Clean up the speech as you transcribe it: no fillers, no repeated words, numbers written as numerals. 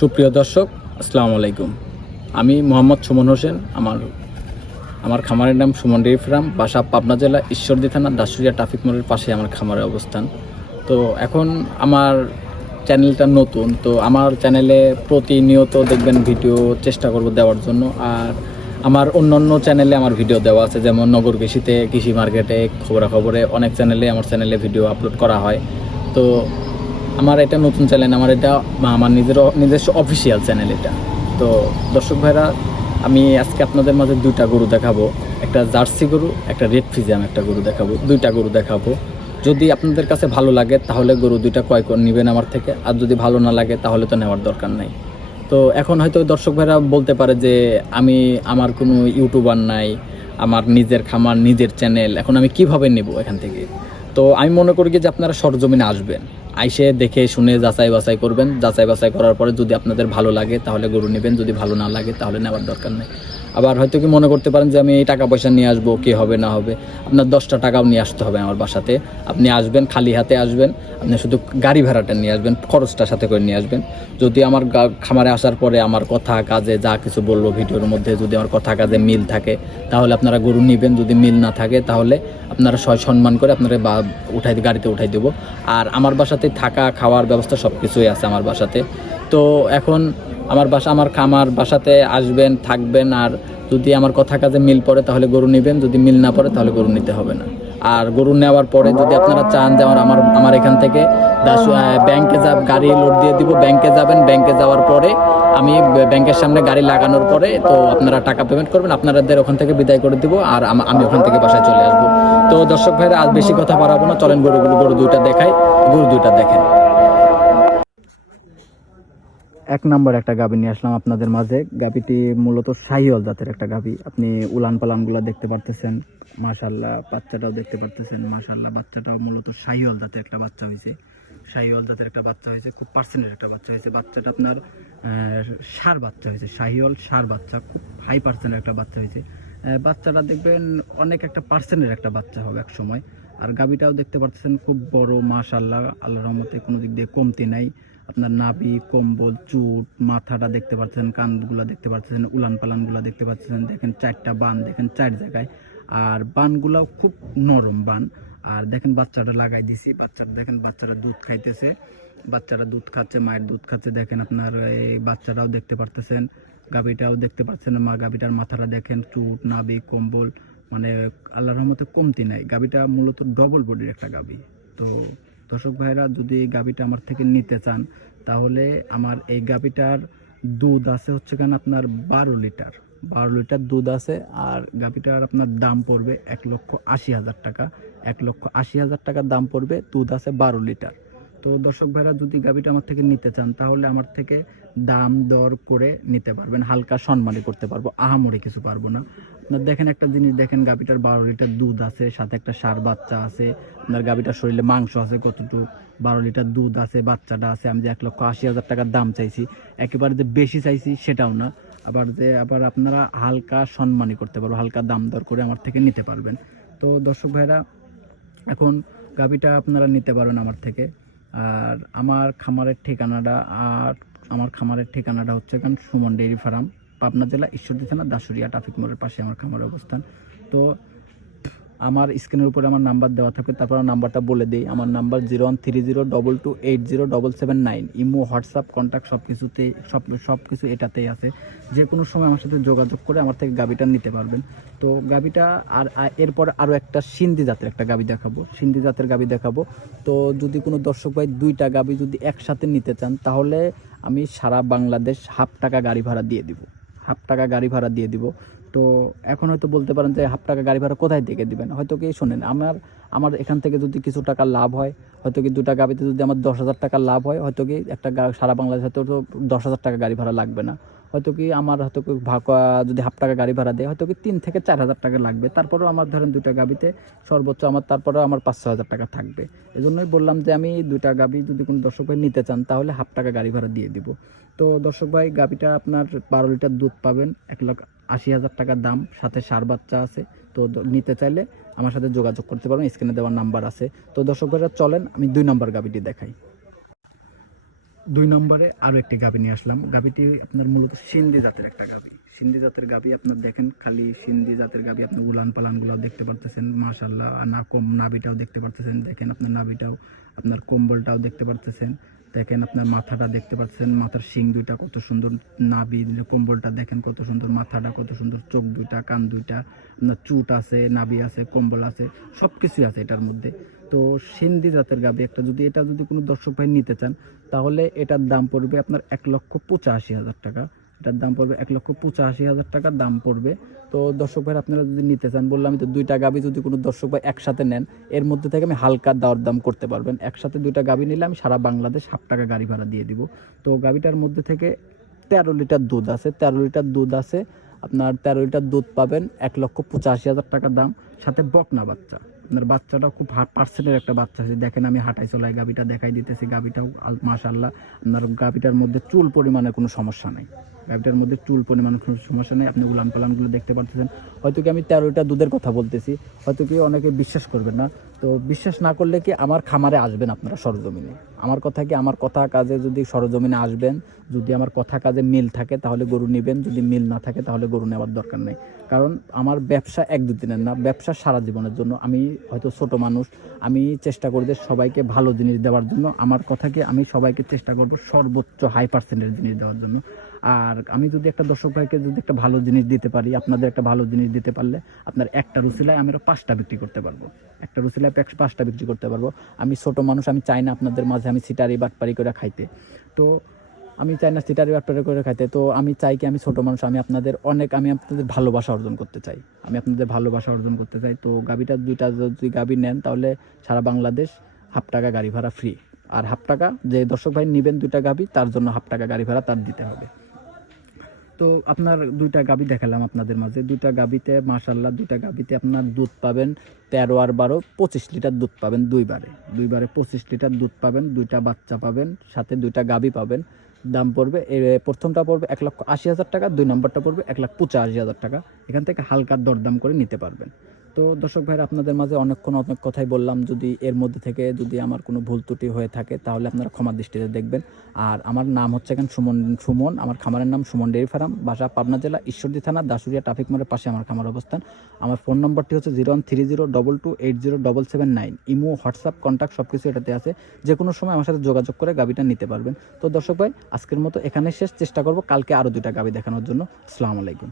সুপ্রিয় দর্শক, আসসালামু আলাইকুম। আমি মোহাম্মদ সুমন হোসেন। আমার খামারের নাম সুমন ডেইরি ফার্ম, বাসা পাবনা জেলা ঈশ্বরদী থানা দাসুরিয়া ট্রাফিক মোড়ের পাশে আমার খামারের অবস্থান। তো এখন আমার চ্যানেলটা নতুন, তো আমার চ্যানেলে প্রতিনিয়ত দেখবেন ভিডিও চেষ্টা করব দেওয়ার জন্য। আর আমার অন্যান্য চ্যানেলে আমার ভিডিও দেওয়া আছে, যেমন নগর কৃষিতে, কৃষি মার্কেটে, খবরাখবরে, অনেক আমার চ্যানেলে ভিডিও আপলোড করা হয়। তো আমার এটা নতুন চ্যানেল, এটা আমার নিজস্ব অফিসিয়াল চ্যানেল এটা। তো দর্শক ভাইরা, আমি আজকে আপনাদের মাঝে দুইটা গরু দেখাবো, একটা জার্সি গরু, একটা রেড ফ্রিজিয়ান একটা গরু দেখাবো। দুইটা গরু দেখাবো। যদি আপনাদের কাছে ভালো লাগে তাহলে গরু দুইটা ক্রয় করে নেবেন আমার থেকে, আর যদি ভালো না লাগে তাহলে তো নেওয়ার দরকার নাই। তো এখন হয়তো দর্শক ভাইরা বলতে পারে যে আমার কোনো ইউটিউবার নাই, আমার নিজের খামার, নিজের চ্যানেল, এখন আমি কিভাবে নেব এখান থেকে। তো আমি মনে করি যে আপনারা সরজমিনে আসবেন, আইসে দেখে শুনে যাচাই বাছাই করবেন। যাচাই বাছাই করার পরে যদি আপনাদের ভালো লাগে তাহলে গরু নেবেন, যদি ভালো না লাগে তাহলে নেওয়ার দরকার নেই। আবার হয়তো কি মনে করতে পারেন যে আমি এই টাকা পয়সা নিয়ে আসবো, কী হবে না হবে, আপনার 10টা টাকাও নিয়ে আসতে হবে আমার বাসাতে। আপনি আসবেন, খালি হাতে আসবেন, আপনি শুধু গাড়ি ভাড়াটা নিয়ে আসবেন, খরচটা সাথে করে নিয়ে আসবেন। যদি আমার খামারে আসার পরে আমার কথা কাজে যা কিছু বলবো ভিডিওর মধ্যে, যদি আমার কথা কাজে মিল থাকে তাহলে আপনারা গরু নেবেন, যদি মিল না থাকে তাহলে আপনারা সম্মান করে আপনারা গাড়িতে উঠাই দেবো। আর আমার বাসাতে থাকা খাওয়ার ব্যবস্থা সব কিছুই আছে আমার বাসাতে। তো এখন আমার খামার বাসাতে আসবেন, থাকবেন, আর যদি আমার কথা কাজে মিল পড়ে তাহলে গরু নেবেন, যদি মিল না পড়ে তাহলে গরু নিতে হবে না। আর গরু নেওয়ার পরে যদি আপনারা চান যে আমার এখান থেকে ব্যাংকে গাড়ি লোড দিয়ে দিব, ব্যাংকে যাবেন, ব্যাংকে যাওয়ার পরে আমি ব্যাংকের সামনে গাড়ি লাগানোর পরে তো আপনারা টাকা পেমেন্ট করবেন, আপনাদের ওখান থেকে বিদায় করে দিব, আর আমি ওখান থেকে বাসায় চলে আসবো। তো দর্শক ভাইরা, আজ বেশি কথা বাড়াবো না, চলেন গরু দুইটা দেখাই, গরু দুইটা দেখেন। এক নম্বর একটা গাভী নিয়ে আসলাম আপনাদের মাঝে। গাভীটি মূলত শাহিওয়াল জাতের একটা গাভী। আপনি উলান পালানগুলো দেখতে পারতেছেন, মাশাআল্লাহ। বাচ্চাটাও দেখতে পারতেছেন, মাশাআল্লাহ। বাচ্চাটাও মূলত শাহিওয়াল জাতের একটা বাচ্চা হয়েছে। শাহিওয়াল জাতের একটা বাচ্চা হয়েছে, খুব পার্সেন্টের একটা বাচ্চা হয়েছে। বাচ্চাটা আপনার ষাঁড় বাচ্চা হয়েছে, শাহিওয়াল ষাঁড় বাচ্চা, খুব হাই পার্সেন্টের একটা বাচ্চা হয়েছে। বাচ্চাটা দেখবেন অনেক একটা পার্সেন্টের একটা বাচ্চা হবে এক সময়। আর গাভীটাও দেখতে পাচ্ছেন খুব বড়, মাশাআল্লাহ। আল্লাহর রহমতে কোনো দিক দিয়ে কমতি নাই। আপনার নাভি, কম্বল, চুট, মাথাটা দেখতে পাচ্ছেন, কানগুলা দেখতে পাচ্ছেন, উলান পালানগুলা দেখতে পাচ্ছেন। দেখেন 4টা বান, দেখেন 4 জায়গায়। আর বানগুলাও খুব নরম বান। আর দেখেন বাচ্চাটা লাগাই দিছি, দেখেন বাচ্চাটা দুধ খাইতেছে, বাচ্চারা দুধ খাচ্ছে, মায়ের দুধ খাচ্ছে। দেখেন আপনার এই বাচ্চাটাও দেখতে পারতেছেন, গাভীটাও দেখতে পাচ্ছেন। গাভীটার মাথাটা দেখেন, চুট, নাভি, কম্বল, মানে আল্লাহর রহমতে কমতি নাই। গাভীটা মূলত ডবল বডির একটা গাভী। তো দর্শক ভাইরা, যদি এই গাভীটা আমার থেকে নিতে চান তাহলে আমার এই গাভীটার দুধ আছে হচ্ছে কেন আপনার 12 লিটার, 12 লিটার দুধ আছে। আর গাভীটার আপনার দাম পড়বে 1,80,000 টাকা। 1,80,000 টাকার দাম পড়বে, দুধ আছে 12 লিটার। তো দর্শক ভাইরা, যদি গাভীটা আমার থেকে নিতে চান তাহলে আমার থেকে দাম দর করে নিতে পারবেন, হালকা সম্মানই করতে পারবো, আহামরি কিছু পারবো না। আপনার দেখেন একটা জিনিস দেখেন, গাভীটার 12 লিটার দুধ আছে, সাথে একটা ষাঁড় বাচ্চা আছে। আপনার গাভীটার শরীরে মাংস আছে কতটুকু, 12 লিটার দুধ আছে, বাচ্চাটা আছে। আমি যে 1,80,000 টাকার দাম চাইছি, একেবারে যে বেশি চাইছি সেটাও না। আবার আপনারা হালকা সম্মানই করতে পারবো, হালকা দাম দর করে আমার থেকে নিতে পারবেন। তো দর্শক ভাইরা, এখন গাভীটা আপনারা নিতে পারবেন আমার থেকে। আর আমার খামারের ঠিকানাটা হচ্ছে কারণ সুমন ডেইরি ফার্ম, পাবনা জেলা ঈশ্বরদী থানা দাসুরিয়া ট্রাফিক মোড়ের পাশে আমার খামারের অবস্থান। তো আমার স্ক্রিনের উপরে আমার নাম্বার দেওয়া থাকবে, তারপর নাম্বারটা বলে দিই। আমার নাম্বার 013022807799। ইমো, হোয়াটসঅ্যাপ, কন্ট্যাক্ট সব কিছু এটাতেই আছে। যে কোনো সময় আমার সাথে যোগাযোগ করে আমার থেকে গাভীটা নিতে পারবেন। তো গাভীটা এরপর আরও একটা সিন্ধি জাতের একটা গাভী দেখাবো। তো যদি কোনো দর্শক ভাই দুইটা গাভী যদি একসাথে নিতে চান তাহলে আমি সারা বাংলাদেশ ½ টাকা গাড়ি ভাড়া দিয়ে দিব, তো এখন হয়তো বলতে পারেন যে ½ টাকা গাড়ি ভাড়া কোথায় থেকে দিবেন। হয়তো কি শোনেন, আমার এখান থেকে যদি কিছু টাকা লাভ হয়, হয়তো কি দুটা গাড়িতে যদি আমার 10,000 টাকা লাভ হয়, হয়তো কি সারা বাংলাদেশ হয়তো 10,000 টাকা গাড়ি ভাড়া লাগবে না। হয়তো কি যদি ½ টাকা গাড়ি ভাড়া দেয়, হয়তো কি 3 থেকে 4,000 টাকা লাগবে। তারপরেও আমার ধরেন দুটা গাড়িতে সর্বোচ্চ তারপরেও আমার 5-6 হাজার টাকা থাকবে। এজন্যই বললাম যে আমি দুটা গাড়ি যদি কোনো দর্শক ভাই নিতে চান তাহলে ½ টাকা গাড়ি ভাড়া দিয়ে দিব। তো দর্শক ভাই, গাভীটা আপনার 12 লিটার দুধ পাবেন, 1,80,000 টাকার দাম, সাথে ষাঁড় বাচ্চা আছে। তো নিতে চাইলে আমার সাথে যোগাযোগ করতে পারবেন, স্ক্রিনে দেওয়ার নাম্বার আছে। তো দর্শক ভাইরা, চলেন আমি 2 নম্বর গাভীটি দেখাই। 2 নম্বরে আরও একটি গাভী নিয়ে আসলাম। গাভীটি আপনার মূলত সিন্ধি জাতের একটা গাভী। সিন্ধি জাতের গাভী আপনার দেখেন, খালি সিন্ধি জাতের গাভী আপনার উলান পালানগুলো দেখতে পারতেছেন, মাশাআল্লাহ। আর নাভিটাও দেখতে পারতেছেন, দেখেন আপনার নাভিটাও, আপনার কম্বলটাও দেখতে পারতেছেন, দেখেন আপনার মাথাটা দেখতে পাচ্ছেন, মাথার শিং দুইটা কত সুন্দর, নাভি কম্বলটা দেখেন কত সুন্দর, মাথাটা কত সুন্দর, চোখ দুইটা, কান দুইটা, আপনার চুট আছে, নাভি আছে, কম্বল আছে, সব কিছুই আছে এটার মধ্যে। তো সিন্ধি জাতের গাভী একটা, যদি এটা যদি কোনো দর্শক ভাই নিতে চান, তাহলে এটার দাম পড়বে আপনার 1,85,000 টাকা। এটার দাম পড়বে 1,85,000 টাকা দাম পড়বে। তো দর্শক ভাই আপনারা যদি নিতে চান, বললাম তো 2টা গাভী যদি কোনো দর্শক ভাই একসাথে নেন, এর মধ্যে থেকে আমি হালকা দর দাম করতে পারবেন। একসাথে 2টা গাভী নিলে আমি সারা বাংলাদেশ ৳1/2 গাড়ি ভাড়া দিয়ে দিব। তো গাভীটার মধ্যে থেকে 13 লিটার দুধ আছে, 13 লিটার দুধ আছে। আপনার 13 লিটার দুধ পাবেন, 1,85,000 টাকা দাম, সাথে বকনা বাচ্চা। আপনার বাচ্চাটা খুব পার্সেন্টের একটা বাচ্চা আছে, দেখেন আমি হাঁটাই চলাই গাভীটা দেখাই দিতেছি। গাভীটাও মাশাআল্লাহ, আপনার গাভীটার মধ্যে চুল পরিমাণে কোনো সমস্যা নেই, গাভীটার মধ্যে চুল পরিমাণে কোনো সমস্যা নেই। আপনি উলান পালানগুলো দেখতে পাচ্ছেন। হয়তো কি আমি 13 লিটার দুধের কথা বলতেছি, হয়তো কি অনেকে বিশ্বাস করবেন না। তো বিশ্বাস না করলে কি আমার খামারে আসবেন আপনারা সরজমিনে। আমার কথা কি, আমার কথা কাজে যদি সরজমিনে আসবেন, যদি আমার কথা কাজে মিল থাকে তাহলে গরু নেবেন, যদি মিল না থাকে তাহলে গরু নেওয়ার দরকার নেই। কারণ আমার ব্যবসা 1-2 দিনের না, ব্যবসা সারা জীবনের জন্য। আমি হয়তো ছোট মানুষ, আমি চেষ্টা করি যে সবাইকে ভালো জিনিস দেওয়ার জন্য। আমার কথাকে আমি সবাইকে চেষ্টা করব সর্বোচ্চ হাই পার্সেন্টের জিনিস দেওয়ার জন্য। আর আমি যদি একটা দর্শক ভাইকে যদি একটা ভালো জিনিস দিতে পারি, আপনাদের একটা ভালো জিনিস দিতে পারলে, আপনার একটা রুসিলায় আমি 5টা বিক্রি করতে পারবো, একটা রুসিলায় 5টা বিক্রি করতে পারবো। আমি ছোট মানুষ, আমি চাই না আপনাদের মাঝে আমি সিটারি বাটপারি করে খাইতে। তো আমি চাই না সিটারি বাটপারি করে খাইতে। তো আমি চাই কি, আমি ছোট মানুষ, আমি আপনাদের ভালোবাসা অর্জন করতে চাই, আমি আপনাদের ভালোবাসা অর্জন করতে চাই। তো গাভীটা 2টা যদি গাভী নেন, তাহলে সারা বাংলাদেশ ৳1/2 গাড়ি ভাড়া ফ্রি। আর ৳1/2 যে দর্শক ভাই নেবেন 2টা গাভী, তার জন্য ৳1/2 গাড়ি ভাড়া তার দিতে হবে। তো আপনার 2টা গাভী দেখালাম আপনাদের মাঝে। 2টা গাভীতে মাশাআল্লাহ, 2টা গাভীতে আপনার দুধ পাবেন 13 আর 12 25 লিটার দুধ পাবেন, দুইবারে 25 লিটার দুধ পাবেন, 2টা বাচ্চা পাবেন, সাথে 2টা গাভী পাবেন। দাম পড়বে, প্রথমটা পড়বে 1,80,000 টাকা, 2 নম্বরটা পড়বে 1,85,000 টাকা। এখান থেকে হালকা দরদাম করে নিতে পারবেন। তো দর্শক ভাইরা, আপনাদের মাঝে অনেক কথাই বললাম। যদি এর মধ্যে থেকে যদি আমার কোনো ভুল ত্রুটি হয়ে থাকে, তাহলে আপনারা ক্ষমার দৃষ্টিতে দেখবেন। আর আমার নাম হচ্ছে এখন সুমন, আমার খামারের নাম সুমন ডেইরি ফার্ম, বাসা পাবনা জেলা ঈশ্বরদী থানা দাসুরিয়া ট্রাফিক মোড়ের পাশে আমার খামার অবস্থান। আমার ফোন নম্বরটি হচ্ছে 013022807779। ইমো, হোয়াটসঅ্যাপ, কন্ট্যাক্ট সব কিছু এটাতে আছে। যে কোনো সময় আমার সাথে যোগাযোগ করে গাভীটা নিতে পারবেন। তো দর্শক ভাই, আজকের মতো এখানে শেষ। চেষ্টা করব কালকে আরও 2টা গাভী দেখানোর জন্য। আসসালামু আলাইকুম।